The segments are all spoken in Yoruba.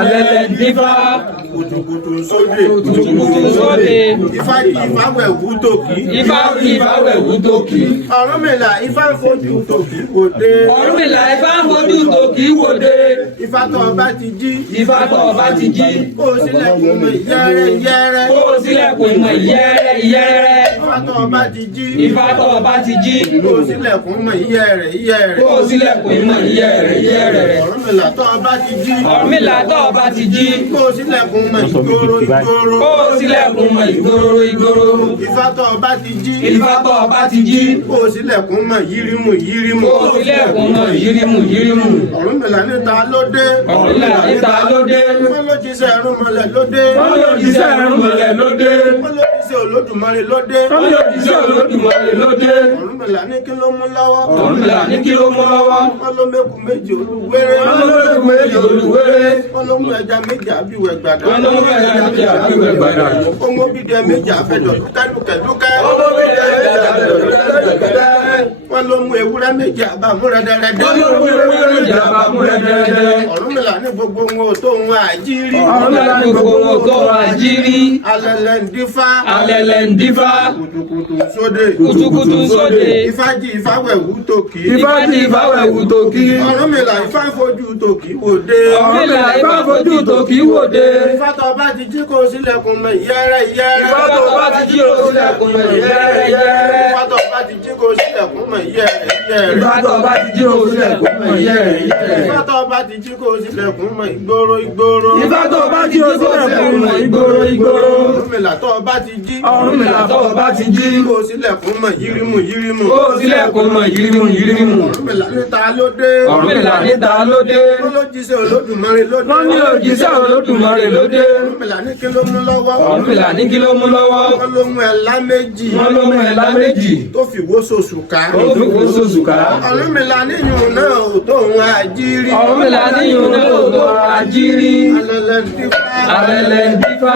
Alẹ́lẹ́ndífá. Kùtùkùtù sóde. Kùtùkùtù sóde. Ifá kí ifá wẹ̀wù tòkì. Ifá kí ifá wẹ̀wù tòkì. Ọ̀rúnmìlà ifá ń fojú tòkì wòde. Ọ̀rúnmìlà ifá ń fojú tòkì wòde. Ifá tó ọba ti jí. Ifá tó ọba ti jí. Kó o sílẹ̀kùn mọ̀ yẹ́rẹ́ yẹ́rẹ́. Kó o sílẹ̀kùn mọ̀ yẹ́rẹ́ yẹ́rẹ́. Ifá tó ọba ti jí. Ifá tó ọba ti jí. Kó o sílẹ̀kùn mọ̀ yẹ́rẹ́ yẹ́rẹ́. Kó o sílẹ̀kùn mọ̀ yẹ́rẹ́ yẹ́rẹ́. Ọ̀rúnmìlà tó ọba ti jí. Ọ̀rúnmìlà tó ọba ti jí. Kó o sílẹ̀kùn mọ̀ ìgboro ìgboro. Kó o sílẹ̀kùn mọ̀ ìgboro ìgboro. Ifá tó ọba ti jí. Ifá tó ọba ti jí. Kó o sílẹ̀kùn mọ̀ yírímù yírímù. Kó o sílẹ̀kùn mọ̀ yírímù yírímù. Ọ̀rúnmìlà níta ló dé. Ọ̀rúnmìlà níta ló dé. Wọ́n ló jíṣẹ́ ẹ̀rúnmọlẹ̀ ló dé. Wọ́n ló jíṣẹ́ ẹ̀rúnmọlẹ̀ ló dé. Wọ́n ló jíṣẹ́ Olódùmarè ló dé. Wọ́n ló jíṣẹ́ Olódùmarè ló dé. Ọ̀rúnmìlà ní kí ló mú lọ́wọ́. Ọ̀rúnmìlà ní kí ló mú lọ́wọ́. Wọ́n ló mẹ́kù méjì olúwéré. Wọ́n ló mẹ́kù méjì olúwéré. Wọ́n ló mú ẹja méjì àbíwẹ̀ gbàdá. Wọ́n ló mú ẹja méjì àbíwẹ̀ gbàdá. Owó bídẹ méjì àfẹjọ dúkẹ́dúkẹ́. Owó bídẹ méjì àfẹjọ dúkẹ́dúkẹ́. Wọ́n ló mú ewúrẹ́ méjì àbámúrẹ́dẹ́rẹ́dẹ́. Wọ́n ló mú ewúrẹ́ méjì àbámúrẹ́dẹ́rẹ́dẹ́. Ọ̀rúnmìlà ní gbogbo wọn ò tó wọn àjírí. Ọ̀rúnmìlà ní gbogbo wọn ò tó wọn àjírí. Alẹ́lẹ́ndífá. Alẹ́lẹ́ndífá. Kùtùkùtù sóde. Kùtùkùtù sóde. Ifá jí ifá wẹ̀wù tòkì. Ifá jí ifá wẹ̀wù tòkì. Ọ̀rúnmìlà ifá fojú tòkì wòde. Ọ̀rúnmìlà ifá fojú tòkì wòde. Ifá tó bá ti jí kó sílẹ̀kùn mọ̀ yẹ́rẹ́ yẹ́rẹ́. Ifá tó bá ti jí kó sílẹ̀kùn mọ̀ yẹ́rẹ́ yẹ́rẹ́. Ifá tó bá ti jí kó sílẹ̀kùn mọ̀ yẹ́rẹ́ yẹ́rẹ́. Ifá tó bá ti jí kó sílẹ̀kùn mọ̀ yẹ́rẹ́ yẹ́rẹ́. Ifá tó bá ti jí kó sílẹ̀kùn mọ̀ ìgboro ìgboro. Ifá tó bá ti jí kó sílẹ̀kùn mọ̀ ìgboro ìgboro. Ọ̀rúnmìlà tó bá ti jí. Ọ̀rúnmìlà tó bá ti jí. Kó sílẹ̀kùn mọ̀ yírímù yírímù. Kó sílẹ̀kùn mọ̀ yírímù yírímù. Ọ̀rúnmìlà níta ló dé. Ọ̀rúnmìlà níta ló dé. Wọ́n ló jíṣẹ́ Olódùmarè ló dé. Wọ́n ní òjíṣẹ́ Olódùmarè ló dé. Ọ̀rúnmìlà ní kí ló mú lọ́wọ́. Ọ̀rúnmìlà ní kí ló mú lọ́wọ́. Wọ́n ló mú ẹ̀lá méjì. Wọ́n ló mú ẹ̀lá méjì. Tó fi wó sòṣù ká. Ó fi kó sóṣù ká. Ọ̀rúnmìlà níyùn náà ò tó òun àjírí. Ọ̀rúnmìlà níyùn náà ò tó àjírí. Alẹ́lẹ́ndífá. Alẹ́lẹ́ndífá.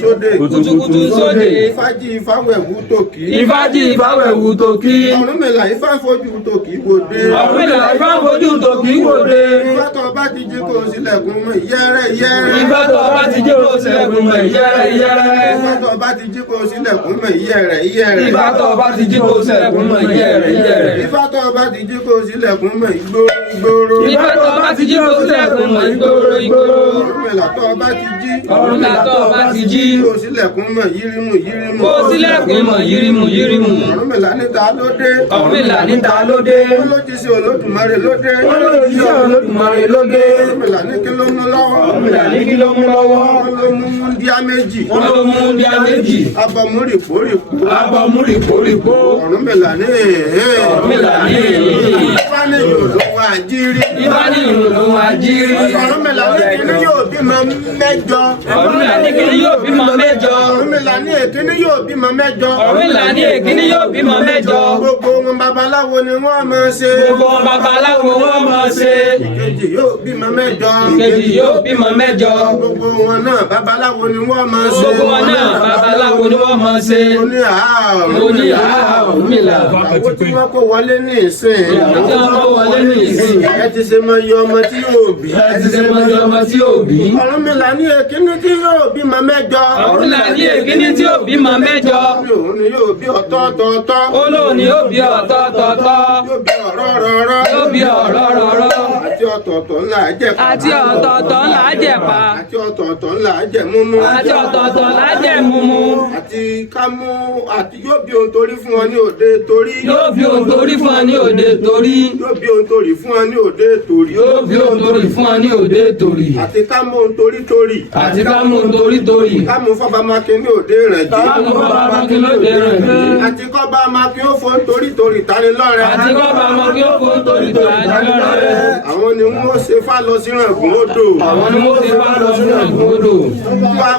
Sóde. Kùtùkùtù sóde. Ifá jí ifá wẹ̀wù tòkì. Ifá jí ifá wẹ̀wù tòkì. Ọ̀rúnmìlà ifá fojú tòkì wòde. Ọ̀rúnmìlà ifá fojú tòkì wòde. Ifá tó bá ti jí kó sílẹ̀kùn mọ̀ yẹ́rẹ́ yẹ́rẹ́. Ifá tó bá ti jí kó sílẹ̀kùn mọ̀ yẹ́rẹ́ yẹ́rẹ́. Ifá tó bá ti jí kó sílẹ̀kùn mọ̀ yẹ́rẹ́ yẹ́rẹ́. Ifá tó bá ti jí kó sílẹ̀kùn mọ̀ yẹ́rẹ́ yẹ́rẹ́. Ifá tó bá ti jí kó sílẹ̀kùn mọ̀ ìgboro ìgboro. Ifá tó bá ti jí kó sílẹ̀kùn mọ̀ ìgboro ìgboro. Ọ̀rúnmìlà tó bá ti jí. Ọ̀rúnmìlà tó bá ti jí. Kó sílẹ̀kùn mọ̀ yírímù yírímù. Kó sílẹ̀kùn mọ̀ yírímù yírímù. Ọ̀rúnmìlà níta ló dé. Ọ̀rúnmìlà níta ló dé. Wọ́n ló jíṣẹ́ Olódùmarè ló dé. Wọ́n ló jíṣẹ́ Olódùmarè ló dé. Ọ̀rúnmìlà ní kí ló mú lọ́wọ́. Ọ̀rúnmìlà ní kí ló mú lọ́wọ́. Wọ́n ló mú múndíá méjì. Wọ́n ló mú díá méjì. Abọ́mú rìpórìpó. Abọ́ mú rìpórìpó. Ọ̀rúnmìlà ní èhè. Ọ̀rúnmìlà ní èyí. Ifá ní yòòlówó àjírí. Ifá ní ìrònú àjírí. Ọ̀rúnmìlà ní kíní yóò bímọ mẹ́jọ. Ọ̀rúnmìlà ní kíní yóò bímọ mẹ́jọ. Ọ̀rúnmìlà ní èkíní yóò bímọ mẹ́jọ. Ọ̀rúnmìlà ní èkíní yóò bímọ mẹ́jọ. Gbogbo wọn babaláwo ni wọ́n máa ṣe. Gbogbo wọn babaláwo wọ́n máa ṣe. Ìkejì yóò bímọ mẹ́jọ. Ìkejì yóò bímọ mẹ́jọ. Gbogbo wọn náà babaláwo ni wọ́n máa ṣe. Gbogbo wọn náà babaláwo ni wọ́n máa ṣe. Mo ní àárọ̀. Mo ní àá Ọ̀rúnmìlà. Àwọn tí wọ́n kó wọlé ní ìsìn. Àwọn tí wọ́n kó wọlé ní ìsìn. Ẹ ti ṣe mọ iye ọmọ tí yóò bí. Ẹ ti ṣe mọ iye ọmọ tí yóò bí. Ọ̀rúnmìlà ní èkíní tí yóò bímọ mẹ́jọ. Ọ̀rúnmìlà ní èkíní tí yóò bímọ mẹ́jọ. Òun ni yóò bí ọ̀tọ̀ọ̀tọ̀. Olóòní yóò bí ọ̀tọ̀ọ̀tọ̀. Yóò bí ọ̀rọ̀ rọ̀rọ̀. Yóò bí ọ̀rọ̀ rọ̀rọ̀. Àti ọ̀tọ̀ọ̀tọ̀ ńlá jẹ̀pa. Àti ọ̀tọ̀ọ̀tọ̀ ńlá jẹ̀pa. Àti ọ̀tọ̀ọ̀tọ̀ ńlá jẹ̀ múmú. Àti ọ̀tọ̀ọ̀tọ̀ ńlá jẹ̀ mumu. Àti kámú àti yóò bí ohun torí fún wọn ní òde torí. Yóò bí ohun torí fún ọ ní òde torí. Yóò bí ohun torí fún wọn ní òde torí. Yóò bí ohun torí fún ọ ní òde torí. Àti kámú ohun torí torí. Àti ká mú ohun torí torí. Kámú fọ́bàmákin ní òde ìrìnàjò. Káàmù bàbá Amákin lóde rẹ̀ ní. Àti kọ́ba Amákin ó fún torí torí tani lọ́rẹ. Àti kọ́ bá Amákin ó fún torí torí àjọlọ́rẹ́. Àwọn ni wọ́n ṣe fá lọ sí Ràngún odò. Àwọn ni wọ́n ti bá lọ sí Ràngún odò.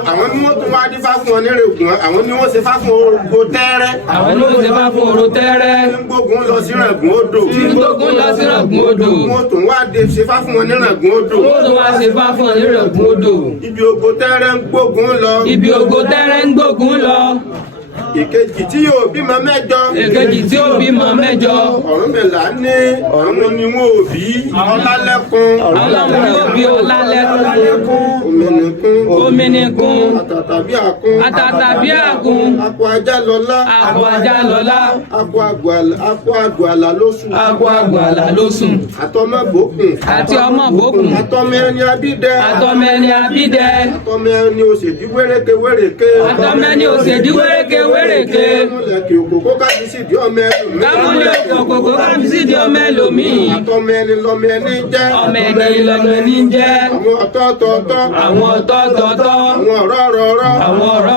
Àwọn ni wọ́n tún wá dífá fún wọn ní Ràngún. Àwọn ni wọ́n ṣe fá fún orúkọ tẹ́rẹ́. Àwọn ni wọ́n ti bá fún oró tẹ́rẹ́. Tí ń gbógun lọ sí Ràngún odò. Tí ń gbógun lọ sí Ràngún odò. Wọ́n tún wá dé ṣe fá fún wọn ní Ràngún odò. Wọ́n tún wá ṣe bá fún ọ ní Ràngún odò. Ibi ògo tẹ́rẹ́ ń gbógun lọ. Ibi ògo tẹ́rẹ́ ń gbógun lọ. ìkejì tí yóò bímọ mẹ́jọ. èkejì tí ó bímọ mẹ́jọ. Ọ̀rúnmìlà ní àwọn ni wọn ò bí Ọlálẹ́kún. Ọlọ́run ni ó bí Ọlálẹ́kún. Ominikun. Àtàtàbí àkún. Àtàtàbí àkún. Akọ ajá lọlá. Akọ ajá lọlá. Akọ àgbàlá lóṣù. Akọ àgbàlá lóṣù. Àtọmọ bòkun. Àti ọmọ bòkun. Àtọmọ ẹni abídẹ. Àtọmọ ẹni abídẹ. Àtọmọ ẹni òṣèdí wéréke wéréke. Àtọmọ ẹni òṣèdí wéréke wéréke. Kámúlẹ̀kì òkòkò kábísì di ọmọ ẹlòmíì. Kámúlẹ̀kì òkòkò kábísì di ọmọ ẹlòmíì. Àtọmọ ẹni lọmọ ẹni jẹ́. Ọmọ ẹni lọmọ ẹni jẹ́. Àwọn ọ̀tọ̀ọ̀tọ̀. Àwọn ọ̀tọ̀ọ̀tọ̀. Àwọn ọ̀rọ̀. Àwọn ọ̀rọ̀.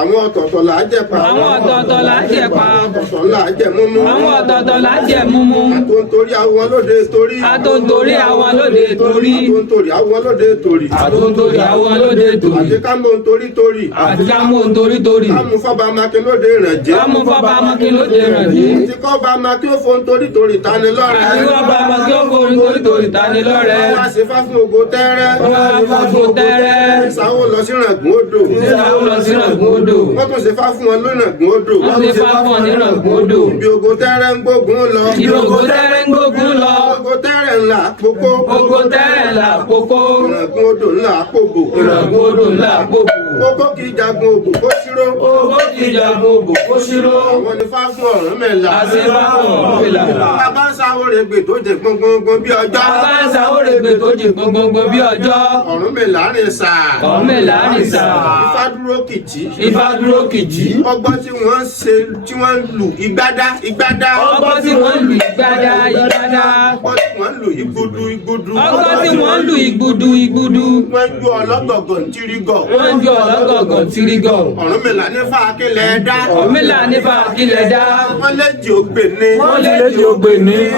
Àwọn ọ̀tọ̀ọ̀tọ̀ là á jẹ pa. Àwọn ọ̀tọ̀ọ̀tọ̀ là á jẹ pa. Ọ̀tọ̀ọ̀tọ̀ là á jẹ múmú. Àwọn ọ̀tọ̀ọ̀tọ̀ là á jẹ múmú. Àtòǹtorí àwọn lóde torí. Àtòǹtorí àwọn lóde torí. Àtòǹtorí àwọn lóde torí. Àtòǹtorí àwọn lóde torí. Àti ká mú torí torí. Àti ká mú torí torí. Ká mú fọ́ba Amákin lóde ìrànjẹ́. Ká mú fọ́ba Amákin lóde ìrànjẹ́. Àti kọ́ba Amákin ó fohun torí torí tani lọ́rẹ́. Àti kọ́ba Amákin ó fohun torí torí tani lọ́rẹ́. Wọ́n á ṣe fá fún ògo tẹ́rẹ́. Wọ́n á fá fún tẹ́rẹ́. Ìsàwọ̀ lọ sí Ràngún odò. Ìsàwọ̀ lọ sí Ràngún odò. Wọ́n tún ṣe fá fún wọn lónà Ràngún odò. Wọ́n ṣe fá fún wọn ní Ràngún odò. Ibi ògo tẹ́rẹ́ ń gbógun lọ. Ibi ògo tẹ́rẹ́ ń gbógun lọ. Ògo tẹ́rẹ́ ńlá àpòkó. Ògo tẹ́rẹ́ ńlá àpòkó. Ràngún odò ńlá àpòbò. Ràngún odò ńlá àpòbò. Ògo kì í jagun ògùn kó ṣírò. Ògo kì í jagun ògùn kó ṣírò. Àwọn ni fá fún Ọ̀rúnmìlà. Àṣẹ fá fún Ọ̀rúnmìlà. Bàbá ń sáwó règbè tó jẹ gbọngbọngbọn bí ọjọ́. Bàbá ń sáwó règbè tó jẹ gbọngbọngbọn bí ọjọ́. Ọ̀rúnmìlà rìn sà. Ọ̀rúnmìlà rìn sà. Ifá dúró kìjì. Ifá dúró kìjì. Ọgbọ́n tí wọ́n ṣe tí wọ́n lù ìgbádá. Ọgbọ́n tí wọ́n lù ìgbádá. Ọgbọ́n tí wọ́n lù ìgbúdú. Ọgbọ́n tí wọ́n lù ìgbúdú. Wọ́n ju ọlọ́gọ̀gọ̀ ntírígọ̀. Wọ́n ju ọlọ́gọ̀gọ̀ ntírígọ̀. Ọ̀rúnmìlà ní fa akílẹ̀ dá. Ọ̀rúnmìlà ní fa akílẹ̀ dá. Wọ́n léjì ògbè ní.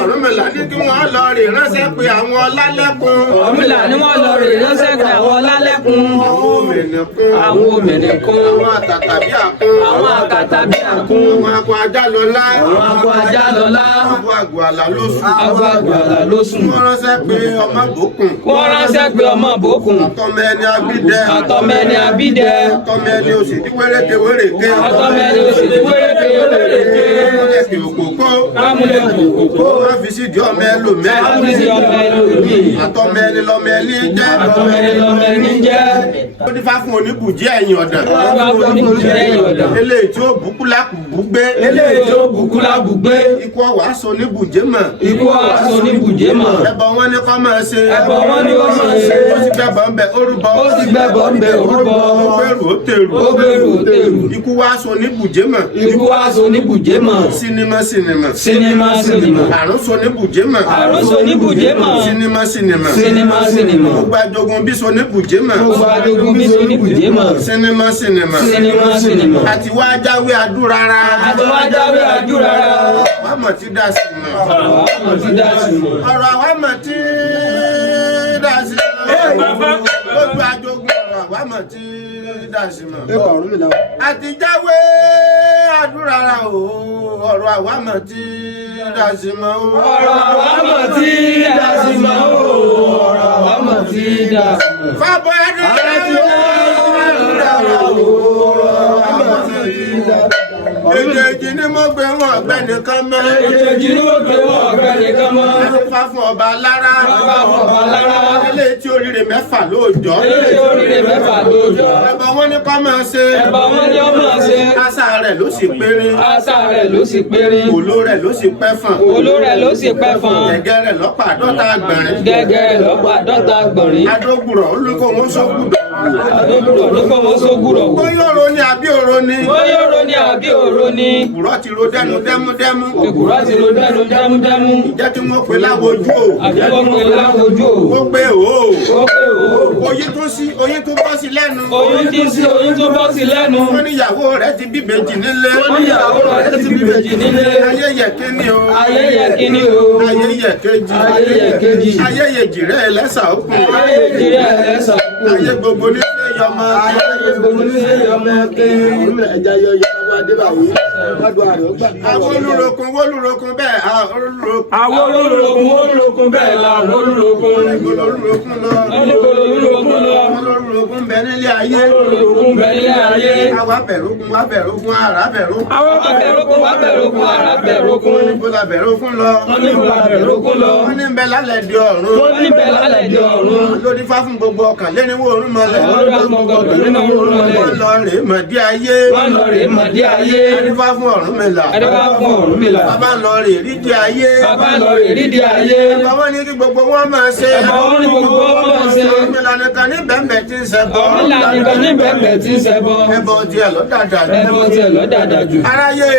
Ọ̀rúnmìlà ní kí wọ́n lọ rè ránṣẹ́ pé àwọn Ọlálẹ́kún. Ọ̀rúnmìlà ní wọ́n lọ rè ránṣẹ́ pé àwọn Ọlálẹ́kún. Àwọn òmìnirkún. Àwọn àtàtàbí àkún. Àwọn àkàtàbí àkún. Àwọn akọ ajá lọlá. Àwọn akọ ajá lọlá. Àwọn àgbàlá lóṣù. Àwọn àgbàlá lóṣù. Wọ́n ránṣẹ́ pé ọmọ bòkun. Wọ́n ránṣẹ́ pé ọmọ bòkun. Àtọmọ ẹni abídẹ. Àtọmọ ẹni abídẹ. Àtọmọ ẹni òṣèdí wéréke wéréke. Àtọmọ ẹni òṣèdí wéréke wéréke. Kámúlẹ̀kì òkòkò. Kámúlẹ̀kì òkòkò. Wọ́n fi sí di ọmọ ẹlòmíì. Wọ́n fi sí ọmọ ẹlòmíì. Àtọmọ ẹni lọmọ ẹni jẹ́. Àtọmọ ẹni lọmọ ẹni jẹ́. Ó ní fá fún oníbùjí ẹ̀yìn ọ̀dàn. Ó ní fá fún oníbùjí ẹ̀yìn ọ̀dàn. Eléyìí tí ó bùkúlá bùgbé. Eléyìí tí ó bùkúlá bùgbé. Ikú ọ̀wá sọ oníbùjé mọ̀. Ikú ọ̀wá sọ oníbùjé mọ̀. Ẹbọ wọn ní kọ́ máa ṣe. Ẹbọ wọn ní kọ́ máa ṣe. Ó sì gbẹ́bọ̀ ń bẹ orúbọ. Ó sì gbẹ́bọ̀ ń bẹ orúbọ. Ó gbèrú ó tèrú. Ó gbèrú ó tèrú. Ikú wá sọ oníbùjé mọ̀. Ikú wá sọ oníbùjé mọ̀. Sinimá. Àrùn sọ oníbùjé mọ̀. Àrùn sọ oníbùjé mọ̀. Sinimá. Sinimá. Gbogbo àjogún bí sọ oníbùjé mọ̀. Gbogbo àjogún bí sọ oníbùjé mọ̀. Sinimá. Sinimá. Àti wá jáwé àdúrárá. Àti wá jáwé àdúrárá. Wàmọ̀ ti dá sí mọ̀. Ọ̀rọ̀ àwámọ̀ ti dá sí mọ̀. Ọ̀rọ̀ àwámọ̀ ti dá sí mọ̀. Lójú àjogún ọ̀rọ̀ àwámọ̀ ti dá sí mọ̀. Àti jáwé àdúrárá o. Ọ̀rọ̀ àwámọ̀ ti dá sí mọ̀. Ọ̀rọ̀ àwámọ̀ ti dá sí mọ̀. Ọ̀rọ̀ àwámọ̀ ti dá sí mọ̀. Fábọ̀ àdúrárá o. Èjèèjì ni mo gbé wọn ọ̀gbẹ́ nìkan mọ́. Èjèèjì ni mo gbé wọn ọ̀gbẹ́ nìkan mọ́. Fá fún ọba lára. Fá fún ọba lára. Eléyìí tí oríire mẹ́fà lóòjọ́. Eléyìí tí oríire mẹ́fà lóòjọ́. Ẹbọ wọn ní kọ́ máa ṣe. Ẹbọ wọn ní ó máa ṣe. Àṣà rẹ̀ ló sì péré. Àṣà rẹ̀ ló sì péré. Òló rẹ̀ ló sì pẹ́ fàn. Òló rẹ̀ ló sì pẹ́ fàn. Gẹ́gẹ́ rẹ̀ lọ́pàá àdọ́ta àgbọ̀nrín. Gẹ́gẹ́ rẹ̀ lọ́pàá àdọ́ta àgbọ̀nrín. Adógbùrọ̀ olùkọ́ wọn sógùdọ̀. Adógbùrọ̀ olùkọ́ wọn sógùrọ̀. Bóyá òro ni àbí òro ni. Bóyá òro ni àbí òro ni. Èkùrọ́ ti ro dẹ́nu dẹ́múdẹ́mú. Èkùrọ́ ti ro dẹ́nu dẹ́múdẹ́mú. Ìjẹ́ tí wọ́n pè láwojú o. Àbí wọ́n pè láwojú o. Ó pé o. Ó pé o. Oyin tó bọ́ sí lẹ́nu. Oyin tí sí oyin tó bọ́ sí lẹ́nu. Wọ́n ní ìyàwó rẹ̀ ti bí ìbejì nílé. Wọ́n ní ìyàwó rẹ̀ ti bí ìbejì nílé. Ayé yẹ kíní o. Ayé yẹ kíní o. Ayé yẹ kejì. Ayé yẹ kejì. Ayé yẹ jìrẹ́ ẹlẹ́sà òkun. Ayé yẹ jìrẹ́ ẹlẹ́sà òkun. Ayé gbogbo ní ṣe yọmọ. Ayé gbogbo ní ṣe yọmọ ké. Àwọn olùrokun bẹ́ẹ̀ olùrokun. Àwọn olùrokun bẹ́ẹ̀ la olùrokun. Olùrokun lọ. Olùrokun lọ. Olùrokun bẹ́ẹ̀. bẹ nílé ayé. Orogún bẹ nílé ayé. Àwa bẹ̀rùkún, wá bẹ̀rùkún, àrá bẹ̀rùkún. Àwọn abẹ̀rókún wá bẹ̀rókún, àrá bẹ̀rókún. Níbo la bẹ̀rùkún lọ? Wọ́n ní bá bẹ̀rókún lọ. Wọ́n ní bẹ lálẹ́ di ọ̀run. Wọ́n ní bẹ lálẹ́ di ọ̀run. Lórí fá fún gbogbo ọkàn léníwó orún mọ́lẹ̀. Wọ́n lọ gbogbo léníwó orún mọ́lẹ̀. Wọ́n lọ rèé mọ̀dí ayé. Wọ́n lọ rèé mọ̀dí ayé. Adífá fún Ọ̀rúnmìlà. Adífá fún Ọ̀rúnmìlà. Bàbá lọ rèé rídìí ayé. Bàbá lọ rèé rídìí ayé. Bàbá ní kí gbogbo wọn máa ṣe. Bàbá ní gbogbo wọn máa ṣe. Ọ̀rúnmìlà nìkan ní bẹ̀m̀bẹ̀ tí ń ṣẹbọ. Ọ̀rúnmìlà nìkan ní bẹ̀m̀bẹ̀ tí ń ṣẹbọ. Ẹbọ tiẹ̀ ló dàda jù. Ẹbọ tiẹ̀ ló dàda jù. Aráyé.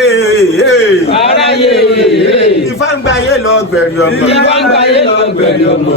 Aráyé. Ifá ń gba ayé lọ gbẹ̀rì ọmọ. Ifá ń gba ayé lọ gbẹ̀rì ọmọ.